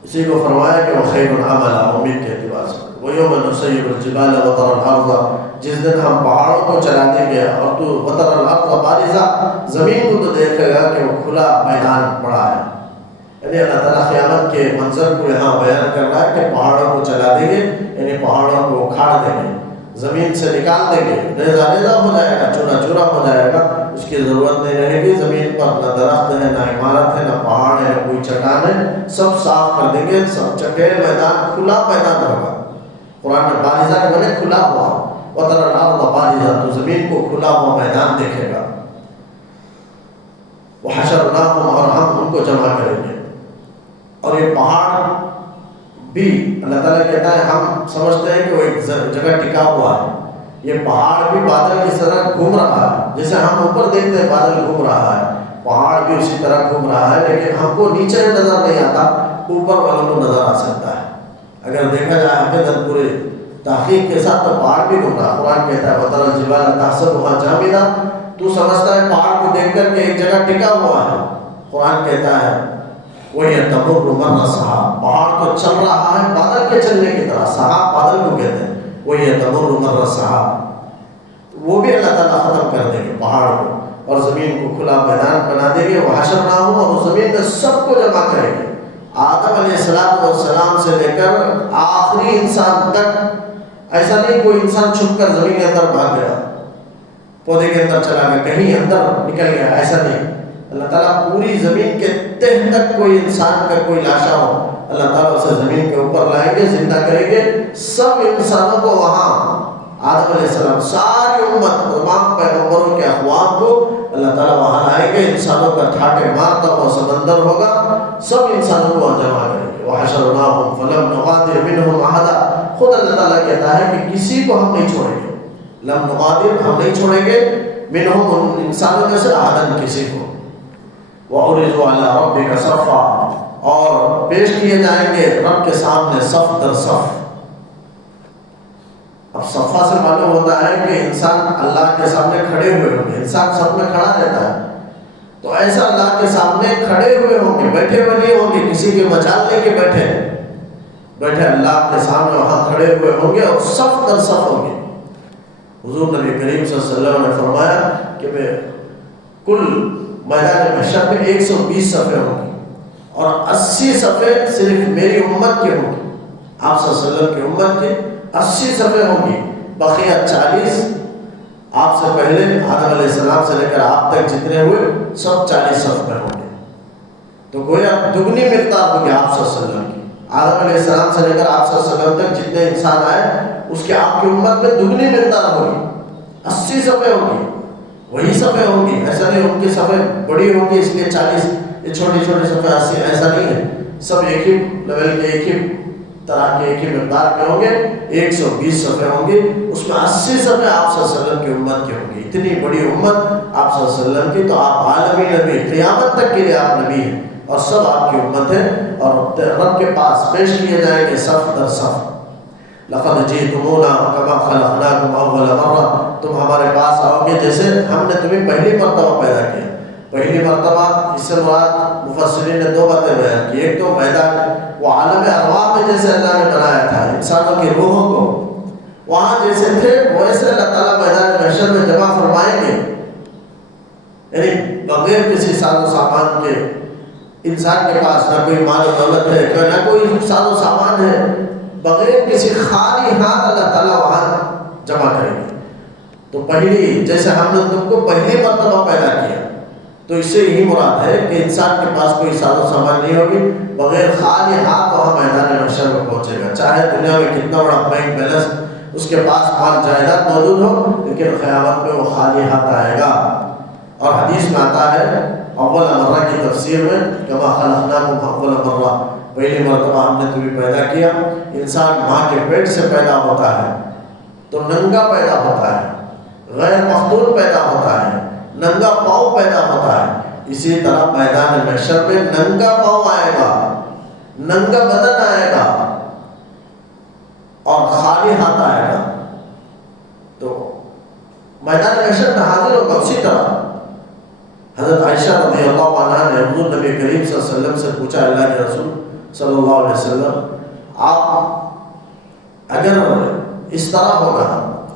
اسی کو فرمایا کہ وہ خیر العمل، امید کے اعتبار سے. وَيَوْمَ نُسَيِّرُ الْجِبَالَ وَتَرَى الْأَرْضَ. جس دن ہم پہاڑوں کو چلا دیں گے اور تو وَتَرَى الْأَرْضَ بَارِزَةً، زمین کو تو دیکھے گا کہ وہ کھلا میدان پڑا ہے. یعنی اللہ تعالیٰ قیامت کے منظر کو یہاں بیان کر رہا ہے کہ پہاڑوں کو چلا دیں گے، یعنی پہاڑوں کو اکھاڑ دیں گے، زمین سے نکال دیں گے، ریزہ ریزہ ہو جائے گا، چورا چورا ہو جائے گا. اس کی ضرورت نہیں رہے گی. زمین پر نہ درخت ہے، نہ عمارت ہے، نہ پہاڑ ہے، نہ کوئی چٹان ہے. سب صاف کر دیں گے. سب چٹیل میدان، کھلا میدان ہوگا. قرآن میں بارزہ کے معنی کھلا ہوا. وَتَرَى الْأَرْضَ بَارِزَةً، تو زمین کو کھلا ہوا میدان دیکھے گا. وَحَشَرْنَاهُمْ، اور ہم ان کو جمع کریں گے. اور یہ پہاڑ بھی اللہ تعالیٰ کہتا ہے، ہم سمجھتے ہیں کہ وہ ایک جگہ ٹکا ہوا ہے. یہ پہاڑ بھی بادل کی طرح گھوم رہا ہے. جیسے ہم اوپر دیکھتے ہیں بادل گھوم رہا ہے، پہاڑ بھی اسی طرح گھوم رہا ہے. لیکن ہم کو نیچے نظر نہیں آتا، اوپر والوں کو نظر آ سکتا ہے. اگر دیکھا جائے حقیقت پورے تحقیق کے ساتھ تو پہاڑ بھی گھوم رہا ہے. قرآن کہتا ہے وَتَرَى الْجِبَالَ تَحْسَبُهَا جَامِدَةً، تو سمجھتا ہے پہاڑ کو دیکھ کر کے ایک جگہ ٹکا ہوا ہے. قرآن کہتا ہے وَهِيَ تَمُرُّ مَرَّ السَّحَابِ، پہاڑ تو چل رہا ہے بادل کے چلنے کی طرح. سحاب بادل کو کہتے ہیں. وَهِيَ تَمُرُّ مَرَّ السَّحَابِ، وہ بھی اللہ تعالیٰ ختم کر دیں گے پہاڑ کو اور زمین کو کھلا میدان بنا دیں گے. وَحَشَرْنَاهُمْ، اور زمین میں سب کو جمع کریں گے. آدم علیہ السلام سے لے کر آخری انسان تک. ایسا نہیں کوئی انسان چھپ کر زمین کے اندر بھاگ گیا، پودے کے اندر چلا گیا، کہیں اندر نکل گیا، ایسا نہیں. اللہ تعالیٰ پوری زمین کے تہ تک کوئی انسان کا کوئی لاشا ہو، اللہ تعالیٰ اسے زمین کے اوپر لائیں گے، زندہ کریں گے. سب انسانوں کو وہاں آدم علیہ السلام، ساری امت، تمام پیغمبروں کے اقوام کو اللہ تعالیٰ وہاں لائیں گے. انسانوں کا ٹھاٹے مارتا ہوا سمندر ہوگا، سب انسانوں کو وہاں جمع کریں گے. وَحَشَرْنَاهُمْ فَلَمْ نُغَادِرْ مِنْهُمْ أَحَدًا، خود اللہ تعالیٰ کہتا ہے کہ کسی کو ہم نہیں چھوڑیں گے. لم نغادر، ہم نہیں چھوڑیں گے. منہم، ان انسانوں میں سے، أَحَدًا، کسی کو. وَعُرِضُوا عَلَىٰ رَبِّكَ صَفًّا، اور پیش کیے جائیں گے رب کے سامنے صف در صف۔ اب صفا سے معلوم ہوتا ہے کہ انسان اللہ کے سامنے کھڑے ہوئے ہوں گے، انسان سب میں کھڑا رہتا ہے، تو ایسا اللہ کے سامنے کھڑے ہوئے ہوں گے، بیٹھے ہوئے نہیں ہوں گے، کسی کے مجال لے کے بیٹھے اللہ کے سامنے وہاں کھڑے ہوئے ہوں گے اور صف در صف ہوں گے۔ حضور نبی کریم صلی اللہ علیہ وسلم نے فرمایا کہ کل میدان محشر میں 120 صفیں ہوں گی اور 80 صفیں صرف میری امت کے ہوں گی، آپ صلی اللہ علیہ وسلم کی امت کے 80 صفیں ہوں گی، بقیہ 40 آپ سے پہلے آدم علیہ السلام سے لے کر آپ تک جتنے ہوئے سب 40 صف میں ہوں گے۔ تو گویا دگنی مقدار ہوگی آپ صلی اللہ علیہ وسلم کی، آدم علیہ السلام سے لے کر آپ صلی اللہ علیہ وسلم تک جتنے انسان آئے اس کے آپ کی امت میں دگنی مقدار ہوگی، 80 صفیں ہوں گی، وہی صفیں ہوں گی، ایسا نہیں ان کی صفیں بڑی ہوں گی اس لیے 40، یہ چھوٹی چھوٹی صفیں 80، ایسا نہیں ہے، سب ایک ہی لیول کے، ایک ہی طرح کے، ایک ہی مقدار کے ہوں گے، 120 صفیں ہوں گی، اس میں 80 صفیں آپ صلی اللہ علیہ وسلم کی امت کی ہوں گی۔ اتنی بڑی امت آپ صلی اللہ علیہ وسلم کی، تو آپ عالمی نبی، قیامت تک کے لیے آپ نبی ہیں اور سب آپ کی امت ہے، اور رب کے پاس پیش کیے جائیں گے صف در صف۔ لقد جئتمونا کما خلقناکم اول مرہ، تم ہمارے پاس آؤ گے جیسے ہم نے تمہیں پہلی مرتبہ پیدا کیا۔ پہلی مرتبہ اس سے مراد مفسرین نے 2 باتیں بیان کی، ایک تو میدان وہ عالم ارواح میں جیسے اللہ نے بنایا تھا انسانوں کی روحوں کو، وہاں جیسے تھے ویسے اللہ تعالیٰ میدان محشر میں جمع فرمائیں گے، یعنی بغیر کسی ساز و سامان کے۔ انسان کے پاس نہ کوئی مال و دولت ہے، نہ کوئی ساز و سامان ہے، بغیر کسی خالی ہاتھ اللہ تعالیٰ وہاں جمع کریں گے۔ تو پہلی، جیسے ہم نے تم کو پہلی مرتبہ پیدا کیا، تو اس سے یہی مراد ہے کہ انسان کے پاس کوئی ساز و سامان نہیں ہوگی، بغیر خالی ہاتھ وہاں میدان محشر میں پہنچے گا، چاہے دنیا میں کتنا بڑا بینک بیلنس اس کے پاس مال جائیداد موجود ہو، لیکن قیامت میں وہ خالی ہاتھ آئے گا۔ اور حدیث میں آتا ہے اول مرہ کی تفسیر میں، کما خلقناکم اول مرہ، پہلی مرتبہ ہم نے تمہیں پیدا کیا۔ انسان ماں کے پیٹ سے پیدا ہوتا ہے تو ننگا پیدا ہوتا ہے، غیر مختون پیدا ہوتا ہے، ننگا پاؤں پیدا ہوتا ہے، اسی طرح میدان محشر میں ننگا پاؤں آئے گا، ننگا بدن آئے گا اور خالی ہاتھ آئے گا۔ تو میدان محشر میں حاضر ہوگا۔ اسی طرح حضرت عائشہ رضی اللہ عنہا نے حضور نبی کریم صلی اللہ علیہ وسلم سے پوچھا، اللہ کے رسول صلی اللہ علیہ وسلم، آپ اگر اس طرح ہوگا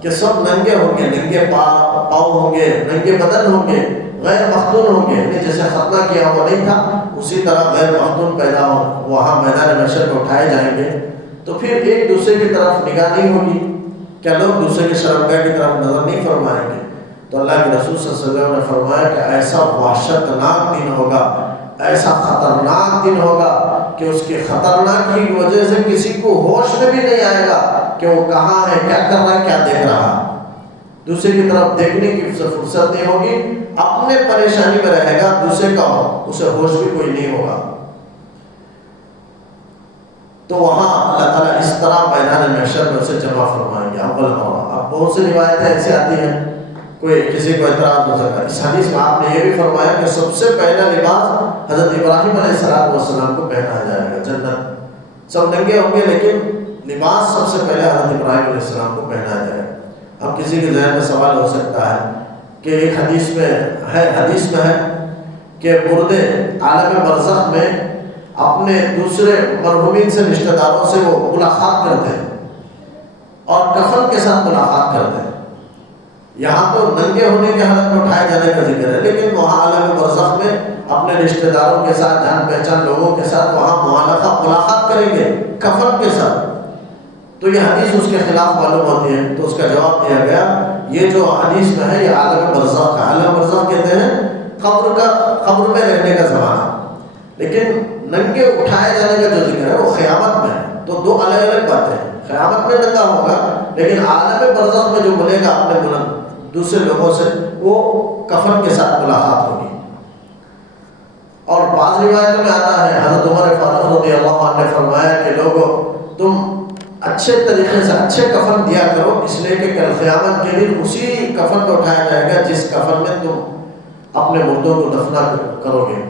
کہ سب ننگے ہوں گے، ننگے پاؤں ہوں گے، ننگے بدن ہوں گے، غیر مختون ہوں گے، یعنی جیسے ختنہ کیا ہوا نہیں تھا اسی طرح غیر مختون پیدا ہو، وہاں میدان محشر میں اٹھائے جائیں گے، تو پھر ایک دوسرے کی طرف نگاہ نہیں ہوگی، کیا لوگ دوسرے کے شرمگاہ کی طرف نظر نہیں فرمائیں گے؟ تو اللہ کے رسول صلی اللہ علیہ وسلم نے فرمایا کہ ایسا وحشتناک دن ہوگا، ایسا خطرناک دن ہوگا کہ اس کے خطرناک کی وجہ سے کسی کو ہوش میں بھی نہیں آئے گا کہ وہ کہاں ہے، کیا کر رہا ہے، کیا دیکھ رہا ہے، دوسرے کی طرف دیکھنے کی فرصت نہیں ہوگی، اپنے پریشانی میں رہے گا، دوسرے کا اسے ہوش بھی کوئی نہیں ہوگا۔ تو وہاں اللہ تعالیٰ اس طرح میدان محشر میں اسے جمع فرمائیں گے اول مرہ۔ اب بہت سی روایتیں ایسی آتی ہیں، کوئی کسی کو اعتراض ہو سکتا ہے، اس حدیث میں آپ نے یہ بھی فرمایا کہ سب سے پہلا لباس حضرت ابراہیم علیہ السلام کو پہنایا جائے گا، جنت سب ننگے ہوں گے لیکن لباس سب سے پہلے حضرت ابراہیم علیہ السلام کو پہنایا جائے گا۔ اب کسی کے ذہن میں سوال ہو سکتا ہے کہ ایک حدیث میں ہے کہ مردے عالم برزخ میں اپنے دوسرے مرحومین سے، رشتہ داروں سے وہ ملاقات کرتے ہیں اور کفن کے ساتھ ملاقات کرتے ہیں۔ یہاں تو ننگے ہونے کی حالت میں اٹھائے جانے کا ذکر ہے، لیکن وہاں عالم برزخ میں اپنے رشتہ داروں کے ساتھ، جان پہچان لوگوں کے ساتھ وہاں ملاقات کریں گے کفن کے ساتھ۔ تو یہ حدیث اس کے خلاف معلوم ہوتی ہے، تو اس کا جواب دیا گیا یہ جو حدیث میں ہے یہ عالم برزخ کا، عالم برزخ کہتے ہیں قبر میں رہنے کا زمانہ، لیکن ننگے اٹھائے جانے کا جو ذکر ہے وہ قیامت میں ہے۔ تو دو الگ الگ باتیں ہیں، قیامت میں ننگا ہوگا لیکن عالم برزخ میں جو ملے گا اپنے دوسرے لوگوں سے وہ کفن کے ساتھ ملاقات ہوگی۔ اور بعض روایتوں میں آتا ہے حضرت عمر فاروق رضی اللہ عنہ نے فرمایا کہ لوگوں تم اچھے طریقے سے اچھے کفن دیا کرو، اس لیے کہ کل قیامت کے دن اسی کفن کو اٹھایا جائے گا جس کفن میں تم اپنے مردوں کو دفنا کرو گے۔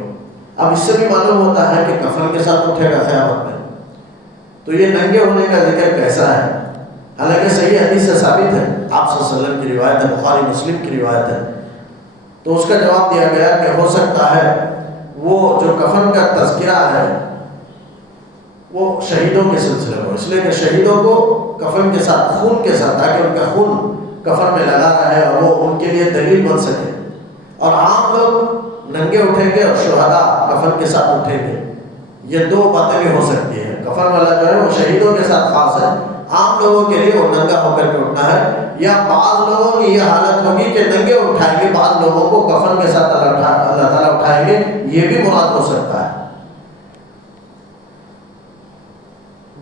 اب اس سے بھی معلوم ہوتا ہے کہ کفن کے ساتھ اٹھے گا قیامت میں، تو یہ ننگے ہونے کا ذکر کیسا ہے؟ حالانکہ صحیح حدیث سے ثابت ہے، آپ صلی اللہ علیہ وسلم کی روایت ہے، بخاری مسلم کی روایت ہے۔ تو اس کا جواب دیا گیا کہ ہو سکتا ہے وہ جو کفن کا تذکرہ ہے وہ شہیدوں کے سلسلے میں، اس لیے کہ شہیدوں کو کفن کے ساتھ، خون کے ساتھ، تاکہ ان کا خون کفن میں لگا رہے اور وہ ان کے لیے دلیل بن سکے۔ اور عام لوگ ننگے اٹھیں گے اور شہداء کفن کے ساتھ اٹھیں گے، یہ دو باتیں بھی ہو سکتی ہیں۔ کفن والا جو ہے وہ شہیدوں کے ساتھ خاص ہے، عام لوگوں کے لیے وہ ننگا ہو کر کے اٹھنا ہے، یا بعض لوگوں کی یہ حالت ہوگی کہ ننگے اٹھائیں گے، بعض لوگوں کو کفن کے ساتھ اللہ تعالیٰ اٹھائیں گے، یہ بھی مراد ہو سکتا ہے۔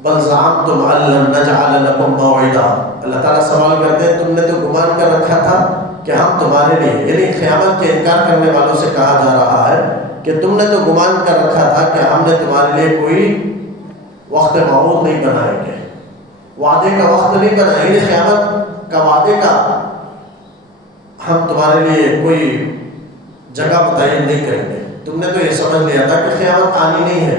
بل زعمتم ان لن نجعل لكم موعدا، اللہ تعالیٰ سوال کرتے ہیں تم نے تو گمان کر رکھا تھا کہ ہم تمہارے لیے، یعنی قیامت کے انکار کرنے والوں سے کہا جا رہا ہے کہ تم نے تو گمان کر رکھا تھا کہ ہم نے تمہارے لیے کوئی وقت موعود نہیں بنائیں گے، وعدے کا وقت نہیں بنائیں گے، قیامت کا وعدے کا ہم تمہارے لیے کوئی جگہ متعین نہیں کریں گے۔ تم نے تو یہ سمجھ لیا تھا کہ قیامت آنی نہیں ہے،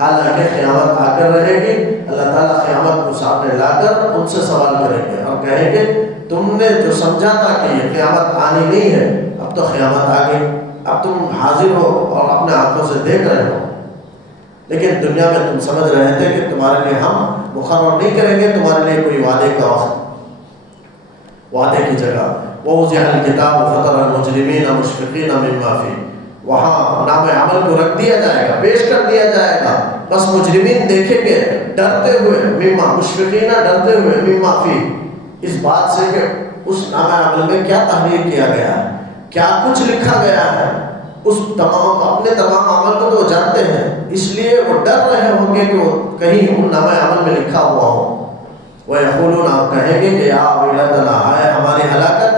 حالانکہ قیامت آ کر رہے گی۔ اللہ تعالیٰ قیامت کو سامنے لا کر ان سے سوال کریں گے اور کہیں گے تم نے جو سمجھا تھا کہ یہ قیامت آنی نہیں ہے، اب تو قیامت آ گئی، اب تم حاضر ہو اور اپنے آنکھوں سے دیکھ رہے ہو، لیکن دنیا میں تم سمجھ رہے تھے کہ تمہارے لیے ہم مقرر نہیں کریں گے تمہارے لیے کوئی وعدے کا وقت، وعدے کی جگہ۔ وَوُضِعَ الْكِتَابُ فَتَرَى الْمُجْرِمِينَ مُشْفِقِينَ مِمَّا فِيهِ، وہاں نام عمل کو رکھ دیا جائے گا، پیش کر دیا جائے گا، بس مجرمین دیکھیں گے ڈرتے ہوئے، مما مشفقین، ڈرتے ہوئے، مما فی، اس بات سے کہ اس نام عمل میں کیا تحریر کیا گیا ہے، کیا کچھ لکھا گیا ہے، اس تمام اپنے تمام عمل کو تو وہ جانتے ہیں، اس لیے وہ ڈر رہے ہوں گے کہ وہ کہیں ان نام عمل میں لکھا ہوا ہو۔ وَيَقُولُونَ، آپ کہیں گے کہ یا ویلتنا، ہائے ہماری ہلاکت،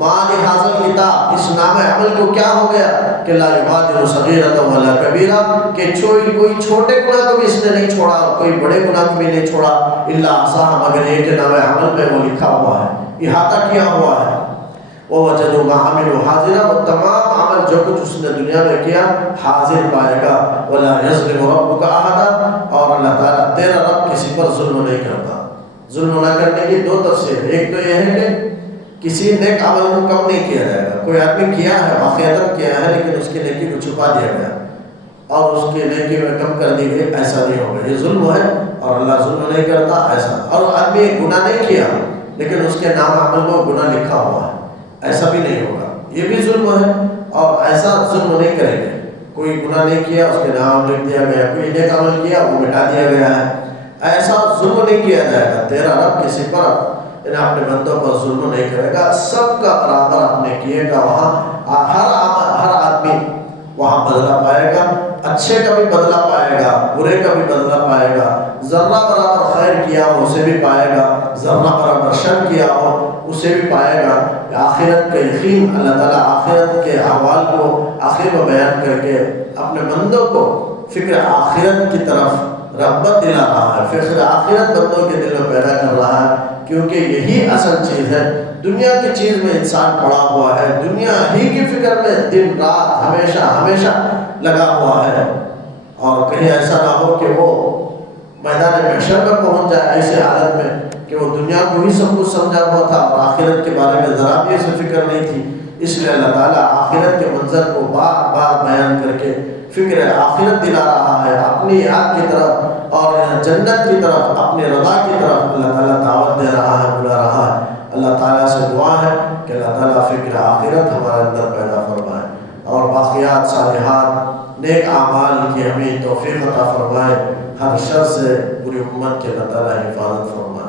ما لِهَذَا الْكِتَابِ، اس نام عمل کو کیا ہو گیا کہ لا یغادر صغیرۃ ولا کبیرہ، کہ کوئی چھوٹے گناہ کو بھی اس نے نہیں چھوڑا، کوئی بڑے گناہ کو بھی نہیں چھوڑا، الا احصاها، مگر یہ کہ نام عمل میں وہ لکھا ہوا ہے، احاطہ کیا ہوا ہے۔ وَوَجَدُوا مَا عَمِلُوا حَاضِرًا، وہ تمام عمل جو کچھ اس نے دنیا میں کیا حاضر پائے گا۔ وَلَا يَظْلِمُ رَبُّكَ أَحَدًا، اور اللہ تعالیٰ تیرا رب کسی پر ظلم نہیں کرتا۔ ظلم نہ کرنے کی دو تفسیر، ایک تو یہ ہے کہ کسی نیک عمل کو کم نہیں کیا جائے گا، کوئی آدمی کیا ہے، واقعتاً کیا ہے، لیکن اس کی نیکی کو چھپا دیا گیا اور اس کی نیکی میں کم کر دی گئی، ایسا نہیں ہوگا، یہ ظلم ہے اور اللہ ظلم نہیں کرتا ایسا۔ اور آدمی گناہ نہیں کیا لیکن اس کے نام عمل میں گناہ لکھا ہوا ہے، ایسا بھی نہیں ہوگا، یہ بھی ظلم ہے اور ایسا ظلم نہیں کریں گے۔ کوئی گناہ نہیں کیا، اس کے نام لکھ دیا گیا، کوئی نیک عمل کیا وہ مٹا دیا گیا ہے، ایسا ظلم نہیں کیا جائے گا۔ تیرا رب کسی پر اپنے بندوں پر ظلم نہیں کرے گا، سب کا برابر اپنے کیے گا، وہاں ہر آدمی وہاں بدلہ پائے گا، اچھے کا بھی بدلہ پائے گا، برے کا بھی بدلہ پائے گا، ذرہ برابر خیر کیا ہو اسے بھی پائے گا، ذرہ برابر شر کیا ہو اسے بھی پائے گا۔ آخرت کا یقین، اللہ تعالیٰ آخرت کے احوال کو آخر میں بیان کر کے اپنے بندوں کو فکر آخرت کی طرف رغبت دلا رہا ہے، فکر آخرت بندوں کے دل میں پیدا کر رہا ہے، کیونکہ یہی اصل چیز ہے۔ دنیا کی چیز میں انسان پڑا ہوا ہے، دنیا ہی کی فکر میں دن رات ہمیشہ لگا ہوا ہے، اور کہیں ایسا نہ ہو کہ وہ میدان محشر میں پہنچ جائے ایسے حالت میں کہ وہ دنیا کو ہی سب کچھ سمجھا ہوا تھا اور آخرت کے بارے میں ذرا بھی اسے فکر نہیں تھی۔ اس لیے اللہ تعالیٰ آخرت کے منظر کو بار بار بیان کر کے فکر آخرت دلا رہا ہے، اپنی یاد کی طرف اور جنت کی طرف، اپنی رضا کی طرف اللہ تعالیٰ دعوت دے رہا ہے، بلا رہا ہے۔ اللہ تعالیٰ سے دعا ہے کہ اللہ تعالیٰ فکر آخرت ہمارے اندر پیدا فرمائے اور باقیات صالحات نیک اعمال کی ہمیں توفیق عطا فرمائے، ہر شر سے پوری امت کے اللہ تعالیٰ حفاظت فرمائے۔